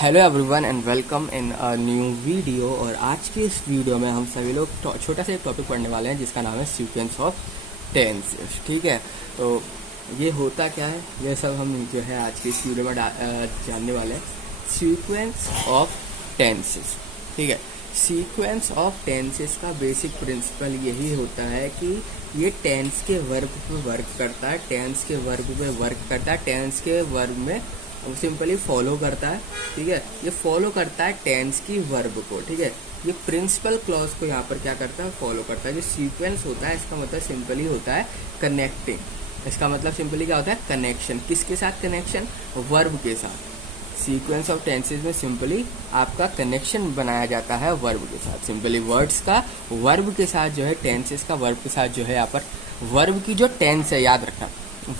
Hello everyone and welcome in a new video. और आज की इस वीडियो में हम सभी लोग छोटा सा एक टॉपिक पढ़ने वाले हैं जिसका नाम है सीक्वेंस ऑफ टेंसेस। ठीक है, तो ये होता क्या है, ये सब हम जो है आज की इस वीडियो में जानने वाले हैं। सीक्वेंस ऑफ टेंसेस, ठीक है। सीक्वेंस ऑफ टेंसेस का बेसिक प्रिंसिपल यही होता है कि ये टेंस के वर्ब पे वर्क करता है, टेंस के वर्ब पे वर्क करता है, टेंस के वर्ब में सिंपली फॉलो करता है। ठीक है, ये फॉलो करता है टेंस की वर्ब को। ठीक है, ये प्रिंसिपल क्लॉज को यहाँ पर क्या करता है, फॉलो करता है। जो सीक्वेंस होता है इसका मतलब सिंपली होता है कनेक्टिंग। इसका मतलब सिंपली क्या होता है, कनेक्शन। किसके साथ कनेक्शन, वर्ब के साथ। सीक्वेंस ऑफ टेंसेस में सिंपली आपका कनेक्शन बनाया जाता है वर्ब के साथ। सिंपली वर्ड्स का वर्ब के साथ जो है, टेंसेस का वर्ब के साथ जो है, यहाँ पर वर्ब की जो टेंस है, याद रखना,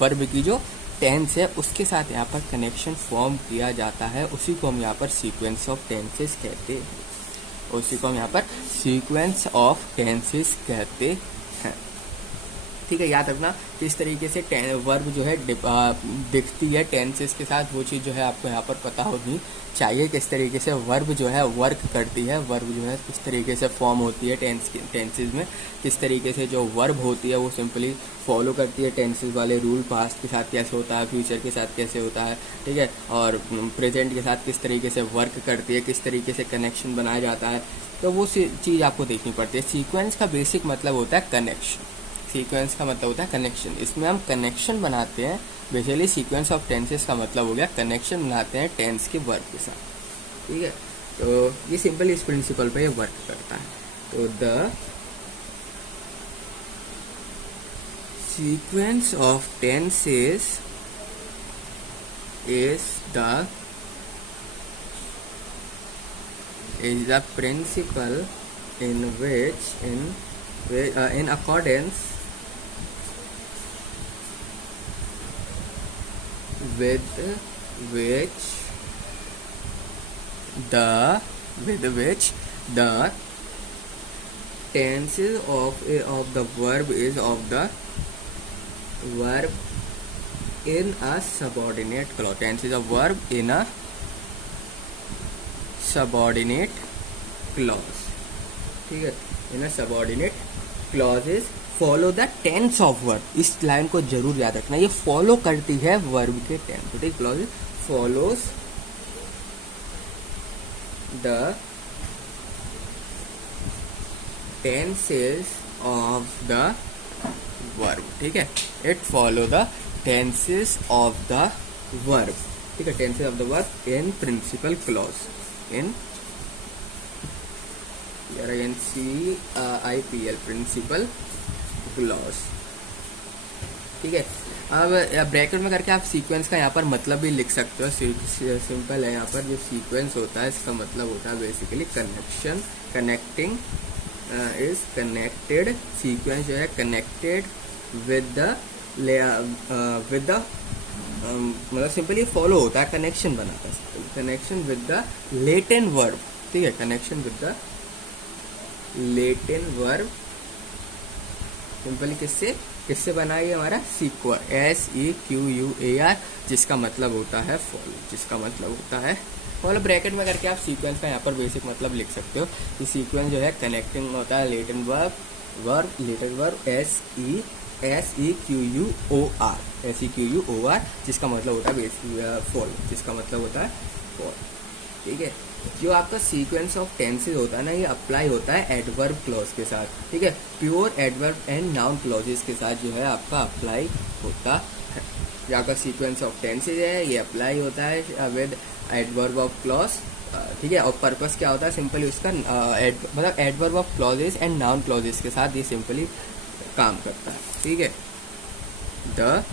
वर्ब की जो टेंस है उसके साथ यहाँ पर कनेक्शन फॉर्म किया जाता है। उसी को हम यहाँ पर सीक्वेंस ऑफ टेंसेस कहते हैं। उसी को हम यहाँ पर सीक्वेंस ऑफ टेंसेस कहते हैं। ठीक है, याद रखना किस तरीके से वर्ब जो है दिखती है टेंसेस के साथ, वो चीज़ जो है आपको यहाँ पर पता होनी चाहिए। किस तरीके से वर्ब जो है वर्क करती है, वर्ब जो है किस तरीके से फॉर्म होती है टेंसेस में, किस तरीके से जो वर्ब होती है वो सिंपली फॉलो करती है टेंसेस वाले रूल। पास्ट के साथ कैसे होता है, फ्यूचर के साथ कैसे होता है, ठीक है, और प्रेजेंट के साथ किस तरीके से वर्क करती है, किस तरीके से कनेक्शन बनाया जाता है, तो वो चीज़ आपको देखनी पड़ती है। सीक्वेंस का बेसिक मतलब होता है कनेक्शन। सीक्वेंस का मतलब होता है कनेक्शन, इसमें हम कनेक्शन बनाते हैं। बेसिकली सीक्वेंस ऑफ टेंसेस का मतलब हो गया कनेक्शन बनाते हैं टेंस के वर्ब के साथ। ठीक है, तो ये सिंपल इस प्रिंसिपल पे ये वर्क करता है। तो the sequence of tenses is the principle in which in accordance with which the tenses of the verb is of the verb in a subordinate clause. Tenses of verb in a subordinate clause. ठीक है, इन subordinate clauses follow the tense of verb. इस line को जरूर याद रखना, ये follow करती है वर्ब के टेंस। ठीक, clauses follows the tenses of the verb. ठीक है, it follow the tenses of the verb. ठीक है, tenses of the verb in principal clause, in CIPL principal clause. ठीक है, अब ब्रैकेट में करके आप सीक्वेंस का यहाँ पर मतलब भी लिख सकते हो। सिंपल है, यहाँ पर जो सीक्वेंस होता है इसका मतलब होता है basically connection. Connecting is connected, sequence जो है कनेक्टेड विद द मतलब सिंपली फॉलो होता है, कनेक्शन बनाता है, connection with the latent verb. ठीक है, connection with the latent verb simply किससे बना है हमारा, सीक्वर, SEQUAR, जिसका मतलब होता है फॉलो, जिसका मतलब होता है फॉलो। ब्रैकेट में करके आप सीक्वेंस का यहाँ पर बेसिक मतलब लिख सकते हो कि सीक्वेंस जो है कनेक्टिंग होता है लेटेंट लेटेंट वर्ब SEQUOR, जिसका मतलब होता है बेसिक फॉलो, जिसका मतलब होता है फॉलो। ठीक है, जो आपका सीक्वेंस ऑफ टेंसेस होता है ना, ये अप्लाई होता है एडवर्ब क्लॉज के साथ। ठीक है, pure adverb and noun clauses के साथ जो है आपका अप्लाई होता है। जो आपका सीक्वेंस ऑफ टेंसेस है ये अप्लाई होता है विद एडवर्ब ऑफ क्लॉज। ठीक है, और पर्पस क्या होता है, सिंपली उसका मतलब adverb of clauses and noun clauses के साथ ये सिंपली काम करता है। ठीक है, the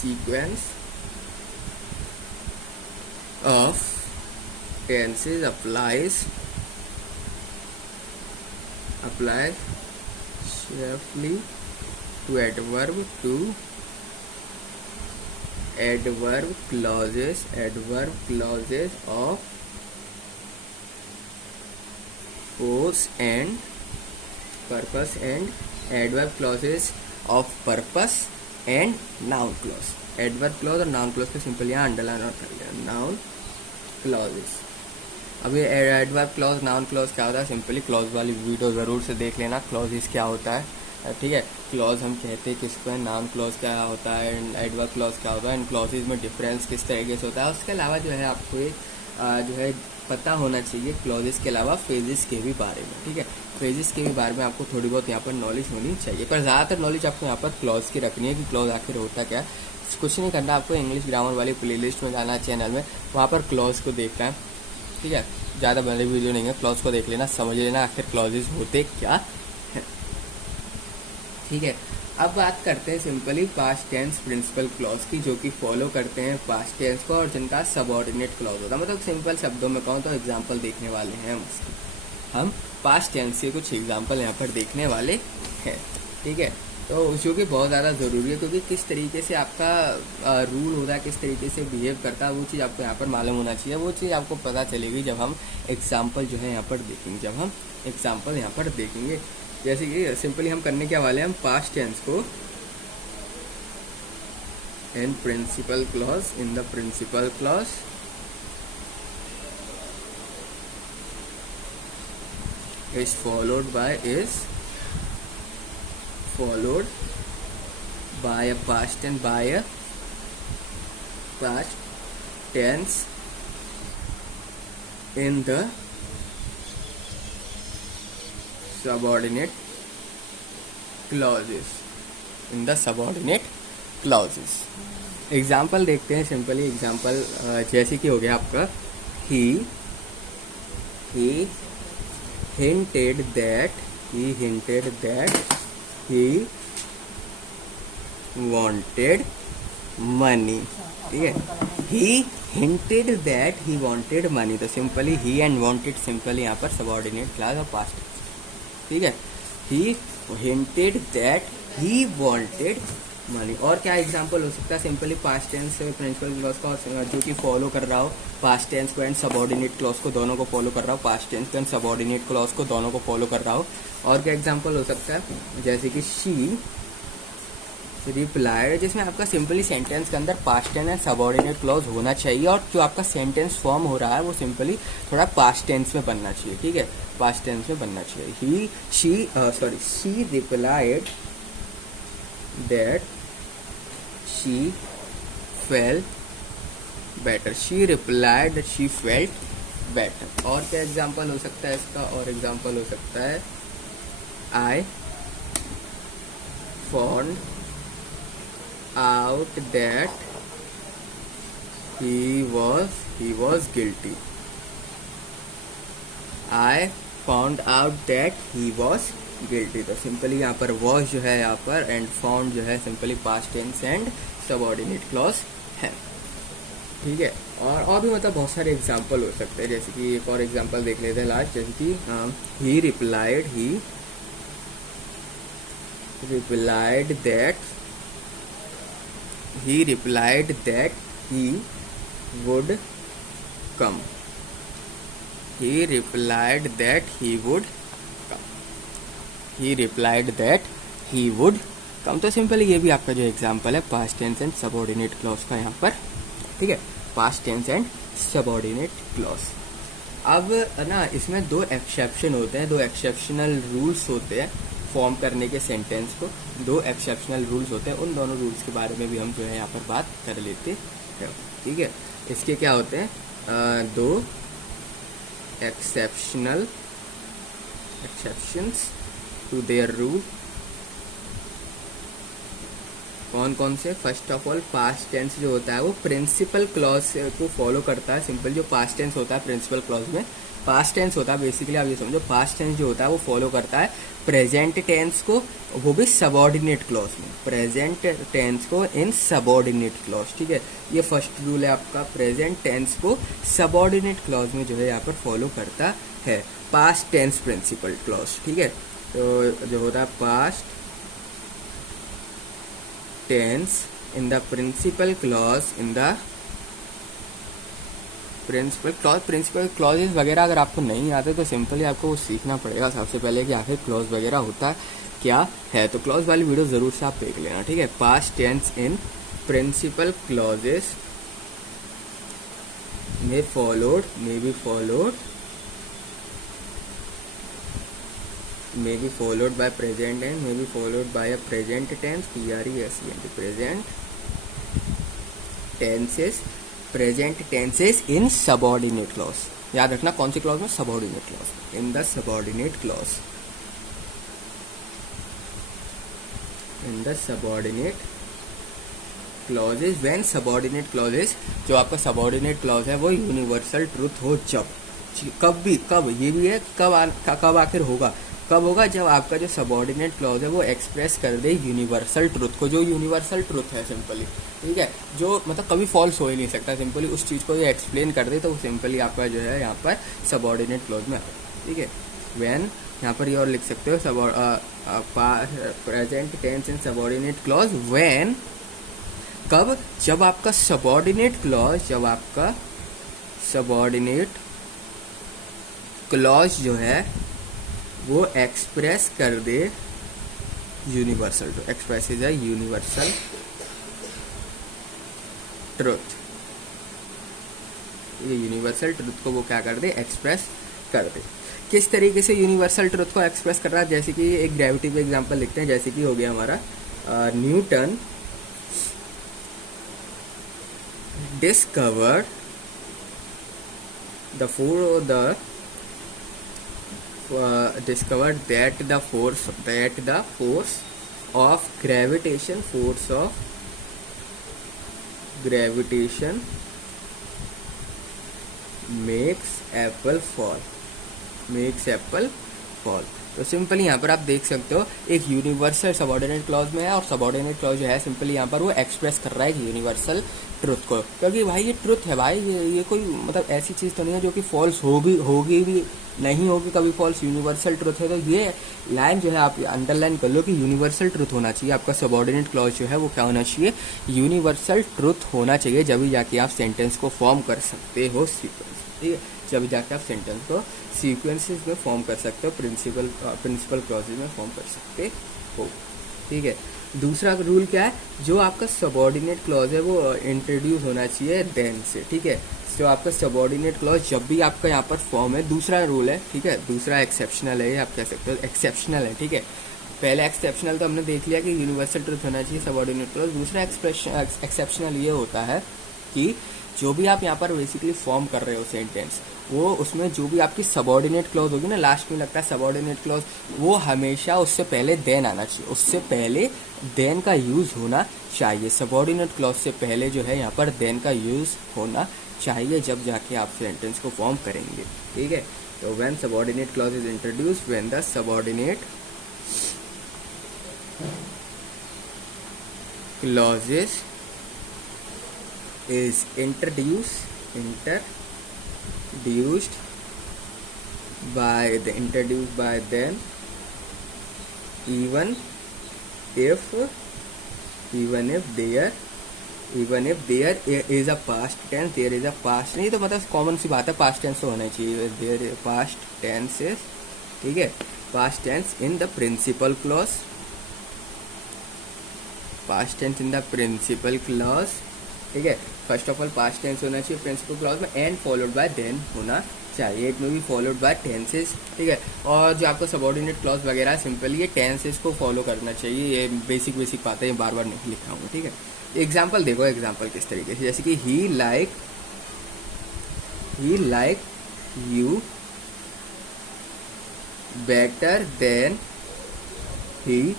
sequence of tenses applies safely to adverb clauses of purpose and adverb clauses of purpose and noun clause। Adverb clause और नाउन क्लॉज को सिंपल यहाँ अंडरलाइन और कर लिया। Noun clauses. अभी एडवर्ब क्लॉज, नाउन क्लॉज क्या होता है, सिंपली क्लॉज वाली वीडियो ज़रूर से देख लेना। क्लॉजेस क्या होता है, ठीक है। क्लॉज हम कहते हैं किसको है, नाउन क्लॉज क्या होता है, एडवर्ब क्लॉज क्या होता है, इन क्लॉजेज में डिफरेंस किस तरीके से होता है। उसके अलावा जो है आपको जो है पता होना चाहिए क्लॉजेस के अलावा फेजेस के भी बारे में, ठीक है। फेजेस के भी बारे में आपको थोड़ी बहुत यहाँ पर नॉलेज होनी चाहिए, पर ज़्यादातर नॉलेज आपको यहाँ पर क्लॉज की रखनी है कि क्लॉज आखिर होता क्या है। कुछ नहीं करना, आपको इंग्लिश ग्रामर वाली प्लेलिस्ट में जाना है चैनल में, वहाँ पर क्लॉज को देखना है, ठीक है। ज़्यादा बड़ी वीडियो नहीं है, क्लॉज को देख लेना, समझ लेना आखिर क्लॉजेस होते क्या है, ठीक है। अब बात करते हैं simply past tense principal clause की, जो कि फॉलो करते हैं पास्ट टेंस को और जिनका सबऑर्डिनेट क्लॉज होता है। मतलब सिंपल शब्दों में कहूँ तो एग्जांपल देखने वाले हैं हम पास्ट टेंस के कुछ एग्जांपल यहाँ पर देखने वाले हैं, ठीक है। तो जो कि बहुत ज़्यादा ज़रूरी है, क्योंकि किस तरीके से आपका रूल होता है, किस तरीके से बिहेव करता है, वो चीज़ आपको यहाँ पर मालूम होना चाहिए। वो चीज़ आपको पता चलेगी जब हम एग्जाम्पल जो है यहाँ पर देखेंगे, जब हम एग्जाम्पल यहाँ पर देखेंगे। जैसे कि सिंपली हम करने क्या वाले हैं, हम पास्ट टेंस को in principal clause, in the principal clause is followed by a past tense, by a past tense in the subordinate clauses, in the subordinate clauses। Example देखते हैं सिंपली। एग्जाम्पल जैसे कि हो गया आपका he hinted that he wanted money, ठीक है। he hinted that he wanted money, तो simply he and wanted simply यहाँ पर सबऑर्डिनेट क्लॉज और पास्ट, ठीक है। he hinted that he wanted money. और क्या एग्जांपल हो सकता है, simply past tense principal clause को जो कि फॉलो कर रहा हो, पास्ट टेंस को एंड सबऑर्डिनेट क्लॉज को दोनों को फॉलो कर रहा हो, पास्ट टेंस को एंड सबऑर्डिनेट क्लॉज को दोनों को फॉलो कर रहा हो। और क्या एग्जांपल हो सकता है, जैसे कि शी रिप्लाइड, जिसमें आपका सिंपली सेंटेंस के अंदर past tense and subordinate clause होना चाहिए, और जो आपका सेंटेंस फॉर्म हो रहा है वो सिंपली थोड़ा पास्ट टेंस में बनना चाहिए, ठीक है, पास्ट टेंस में बनना चाहिए। She replied that she felt better, she replied that she felt better। और क्या एग्जांपल हो सकता है इसका, और एग्जांपल हो सकता है I found out that he was guilty, I found out that he was guilty. तो सिंपली यहाँ पर वॉज जो है यहाँ पर एंड फाउंड जो है simply past tense and subordinate clause है, ठीक है। और भी मतलब बहुत सारे एग्जांपल हो सकते हैं। जैसे कि एक और एग्जांपल देख लेते हैं लास्ट, जैसे कि he replied that he would come, he replied that he would come। तो सिंपली ये भी आपका जो एग्जांपल है past tense and subordinate clause का यहाँ पर, ठीक है, past tense and subordinate clause. अब ना इसमें दो एक्सेप्शन होते हैं, दो एक्सेप्शनल रूल्स होते हैं फॉर्म करने के सेंटेंस को, दो एक्सेप्शनल रूल्स होते हैं। उन दोनों रूल्स के बारे में भी हम जो है यहाँ पर बात कर लेते हैं, ठीक है। इसके क्या होते हैं, दो exceptions to their rule। कौन कौन से, first of all past tense जो होता है वो प्रिंसिपल क्लॉज को फॉलो करता है। सिंपल जो पास्ट टेंस होता है प्रिंसिपल क्लॉज में, पास्ट टेंस होता है बेसिकली, आप ये समझो पास्ट टेंस जो होता है वो फॉलो करता है प्रेजेंट टेंस को, वो भी सबऑर्डिनेट क्लॉज में, प्रेजेंट टेंस को इन सबऑर्डिनेट क्लॉज, ठीक है। ये फर्स्ट रूल है आपका, प्रेजेंट टेंस को सबऑर्डिनेट क्लॉज में जो है यहाँ पर फॉलो करता है पास्ट टेंस प्रिंसिपल क्लॉज, ठीक है। तो जो होता है past tense in the principal clause, in the principal clauses वगैरह अगर आपको नहीं आते तो सिंपली आपको वो सीखना पड़ेगा सबसे पहले कि आखिर क्लॉज वगैरह होता क्या है। तो क्लॉज वाली वीडियो ज़रूर से आप देख लेना, ठीक है। Past tense in principal clauses may followed, may be followed by present tense, may be followed by a present tense, present, present tenses in subordinate clause. याद रखना कौन सी क्लॉज में, subordinate clause, in the subordinate clause, in the subordinate clauses, when subordinate clauses, जो आपका subordinate clause है वो universal truth हो, जब, कब भी, कब ये भी है, कब आखिर होगा, कब होगा, जब आपका जो सबऑर्डिनेट क्लॉज है वो एक्सप्रेस कर दे यूनिवर्सल ट्रूथ को, जो यूनिवर्सल ट्रूथ है सिंपली, ठीक है, जो मतलब कभी फॉल्स हो ही नहीं सकता, सिंपली उस चीज़ को ये एक्सप्लेन कर दे, तो वो सिंपली आपका जो है यहाँ पर सबऑर्डिनेट क्लॉज में, ठीक है। व्हेन यहाँ पर ये और लिख सकते हो present tense in subordinate clause, when, कब, जब आपका सबऑर्डिनेट क्लॉज, जब आपका सबऑर्डिनेट क्लॉज जो है वो एक्सप्रेस कर दे universal truth, express is a universal truth, ये यूनिवर्सल ट्रूथ को वो क्या कर दे, एक्सप्रेस कर दे। किस तरीके से यूनिवर्सल ट्रूथ को एक्सप्रेस कर रहा है, जैसे कि एक ग्रेविटी पे एग्जांपल लिखते हैं, जैसे कि हो गया हमारा Newton discovered discovered that the force of gravitation makes apple fall। तो सिंपली यहाँ पर आप देख सकते हो एक यूनिवर्सल सबऑर्डिनेट क्लॉज में है, और सबऑर्डिनेट क्लॉज जो है सिंपली यहाँ पर वो एक्सप्रेस कर रहा है यूनिवर्सल ट्रुथ को, क्योंकि भाई ये ट्रुथ है भाई, ये कोई मतलब ऐसी चीज़ तो नहीं है जो कि फॉल्स होगी भी नहीं होगी कभी फॉल्स, यूनिवर्सल ट्रुथ है। तो ये लाइन जो है आप अंडरलाइन कर लो कि यूनिवर्सल ट्रुथ होना चाहिए, आपका सबऑर्डिनेट क्लॉज जो है वो क्या होना चाहिए, यूनिवर्सल ट्रुथ होना चाहिए, जब भी जाके आप सेंटेंस को फॉर्म कर सकते हो सीक्वेंस, ठीक है, जब जाके आप सेंटेंस को सीक्वेंसेस में फॉर्म कर सकते हो, प्रिंसिपल क्लॉजेज में फॉर्म कर सकते हो, ठीक है। दूसरा रूल क्या है, जो आपका सबऑर्डिनेट क्लॉज है वो इंट्रोड्यूस होना चाहिए देन से, ठीक है, जो आपका सबऑर्डिनेट क्लॉज जब भी आपका यहाँ पर फॉर्म है, दूसरा रूल है, ठीक है, दूसरा एक्सेप्शनल है, आप कह सकते हो एक्सेप्शनल है, ठीक है। पहले एक्सेप्शनल तो हमने देख लिया कि यूनिवर्सल ट्रुथ होना चाहिए सबऑर्डिनेट क्लॉज, दूसरा एक्सेप्शनल ये होता है कि जो भी आप यहाँ पर बेसिकली फॉर्म कर रहे हो सेंटेंस, वो उसमें जो भी आपकी सबऑर्डिनेट क्लॉज होगी ना, लास्ट में लगता है सबऑर्डिनेट क्लॉज, वो हमेशा उससे पहले देन आना चाहिए, उससे पहले देन का यूज़ होना चाहिए, सबऑर्डिनेट क्लॉज से पहले जो है यहाँ पर देन का यूज़ होना चाहिए, जब जाके आप सेंटेंस को फॉर्म करेंगे, ठीक है। तो when subordinate clause is introduce, when the subordinate clauses is introduced by them, even if there is a past tense, there is a past, नहीं तो मतलब कॉमन सी बात है, पास्ट टेंस तो होना चाहिए, there is past tenses, ठीक है, past tense in the principal clause, past tense in the principal clause, ठीक है। First of all past tense होना चाहिए प्रिंसिपल क्लॉज में, एंड फॉलोड बाय देन होना चाहिए, इट में भी फॉलोड बाय टेंसेस, ठीक है। और जो आपको सबऑर्डिनेट क्लॉज वगैरह सिंपली ये टेंसेस को फॉलो करना चाहिए, ये बेसिक बातें हैं, बार बार नहीं लिखा हूँ, ठीक है। एग्जाम्पल देखो, एग्जाम्पल किस तरीके से, जैसे कि he like you better than he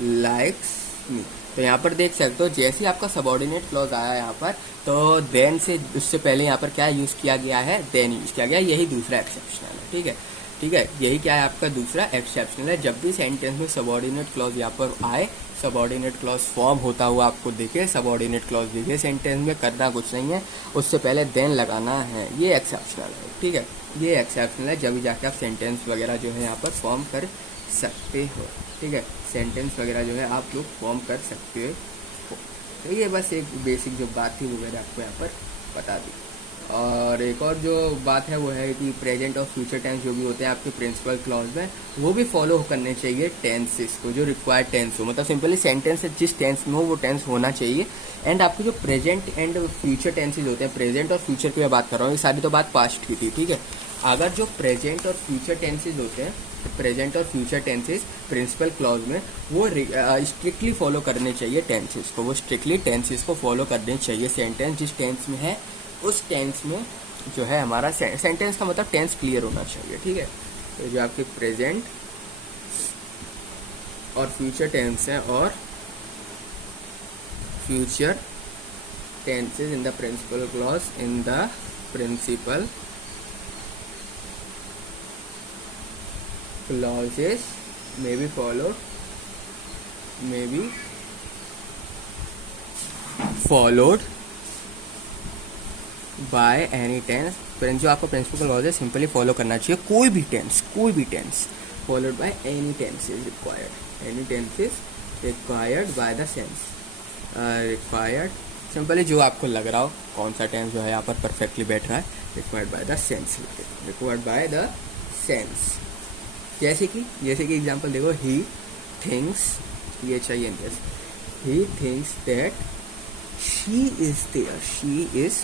likes me. तो यहाँ पर देख सकते हो जैसे ही आपका सबऑर्डिनेट क्लॉज आया यहाँ पर, तो देन से उससे पहले यहाँ पर क्या यूज़ किया गया है, देन यूज़ किया गया, यही दूसरा एक्सेप्शनल है, ठीक है, ठीक है, यही क्या है आपका दूसरा एक्सेप्शनल है। जब भी सेंटेंस में सबऑर्डिनेट क्लॉज यहाँ पर आए, सबऑर्डिनेट क्लॉज फॉर्म होता हुआ आपको दिखे, सबऑर्डिनेट क्लॉज दिखे सेंटेंस में, करना कुछ नहीं है, उससे पहले देन लगाना है, ये एक्सेप्शनल है, ठीक है, ये एक्सेप्शनल है, जब जाके आप सेंटेंस वगैरह जो है यहाँ पर फॉर्म कर सकते हो, ठीक है, सेंटेंस वगैरह जो है आप लोग फॉर्म कर सकते हो। तो ये बस एक बेसिक जो बात थी वो मैंने आपको यहाँ पर बता दी। और एक और जो बात है वो है कि प्रेजेंट और फ्यूचर टेंस जो भी होते हैं आपके प्रिंसिपल क्लॉज में, वो भी फॉलो करने चाहिए टेंसेस को, जो रिक्वायर्ड टेंस हो। मतलब सिंपली सेंटेंस जिस टेंस में हो वो टेंस होना चाहिए। एंड आपके जो प्रेजेंट एंड फ्यूचर टेंसेज होते हैं, प्रेजेंट और फ्यूचर की मैं बात कर रहा हूँ, ये सारी तो बात पास्ट की थी, ठीक है। अगर जो प्रेजेंट और फ्यूचर टेंसेज होते हैं, प्रेजेंट और फ्यूचर टेंसेज प्रिंसिपल क्लॉज में, वो स्ट्रिक्टली फॉलो करने चाहिए टेंसेज को, वो स्ट्रिक्टली टेंसेज को फॉलो करने चाहिए। सेंटेंस जिस टेंस में है उस टेंस में जो है हमारा सेंटेंस का मतलब टेंस क्लियर होना चाहिए, ठीक है। तो जो आपके प्रेजेंट और फ्यूचर टेंस है और future tenses in the principal clause, in the principal clauses may be followed by any tense। जो आपका प्रिंसिपल क्लॉज है सिंपली फॉलो करना चाहिए, कोई भी tense followed by any tense is required, any tense is required by the sense, required simply जो आपको लग रहा हो कौन सा टेंस जो है यहाँ पर परफेक्टली बैठ रहा है, required by the sense, required by the sense. जैसे कि एग्जांपल देखो, ही थिंक्स, ये चाहिए yes, he thinks that she is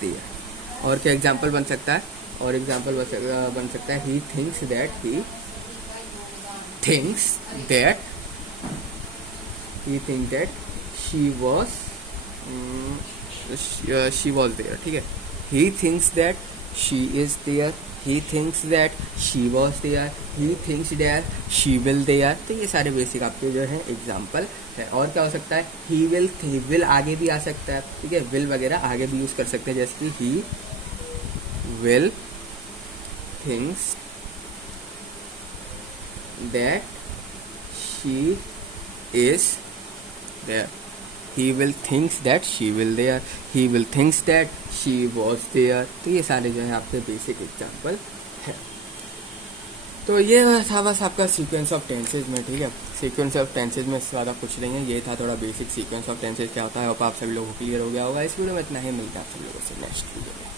there. और क्या एग्जांपल बन सकता है, और एग्जांपल बन सकता है, he thinks that she was there, ठीक है। He thinks that she is there, he thinks that she was there, he thinks that she will there। तो ये सारे बेसिक आपके जो है एग्जाम्पल है। और क्या हो सकता है, he will आगे भी आ सकता है, ठीक है, will वगैरह आगे भी यूज कर सकते हैं, जैसे कि he will thinks that she is there, he will thinks that she will there, he will thinks that she was there। तो ये सारे जो है आपके बेसिक एग्जांपल है। तो ये था बस आपका सीक्वेंस ऑफ टेंसेज में, ठीक है। सीक्वेंस ऑफ टेंसेज में इससे ज़्यादा कुछ नहीं है, ये था थोड़ा बेसिक सीक्वेंस ऑफ टेंसेज क्या होता है। और आप सभी लोगों को क्लियर हो गया होगा। इस वीडियो में इतना ही, मिलता है आप सभी लोगों से नेक्स्ट वीडियो में।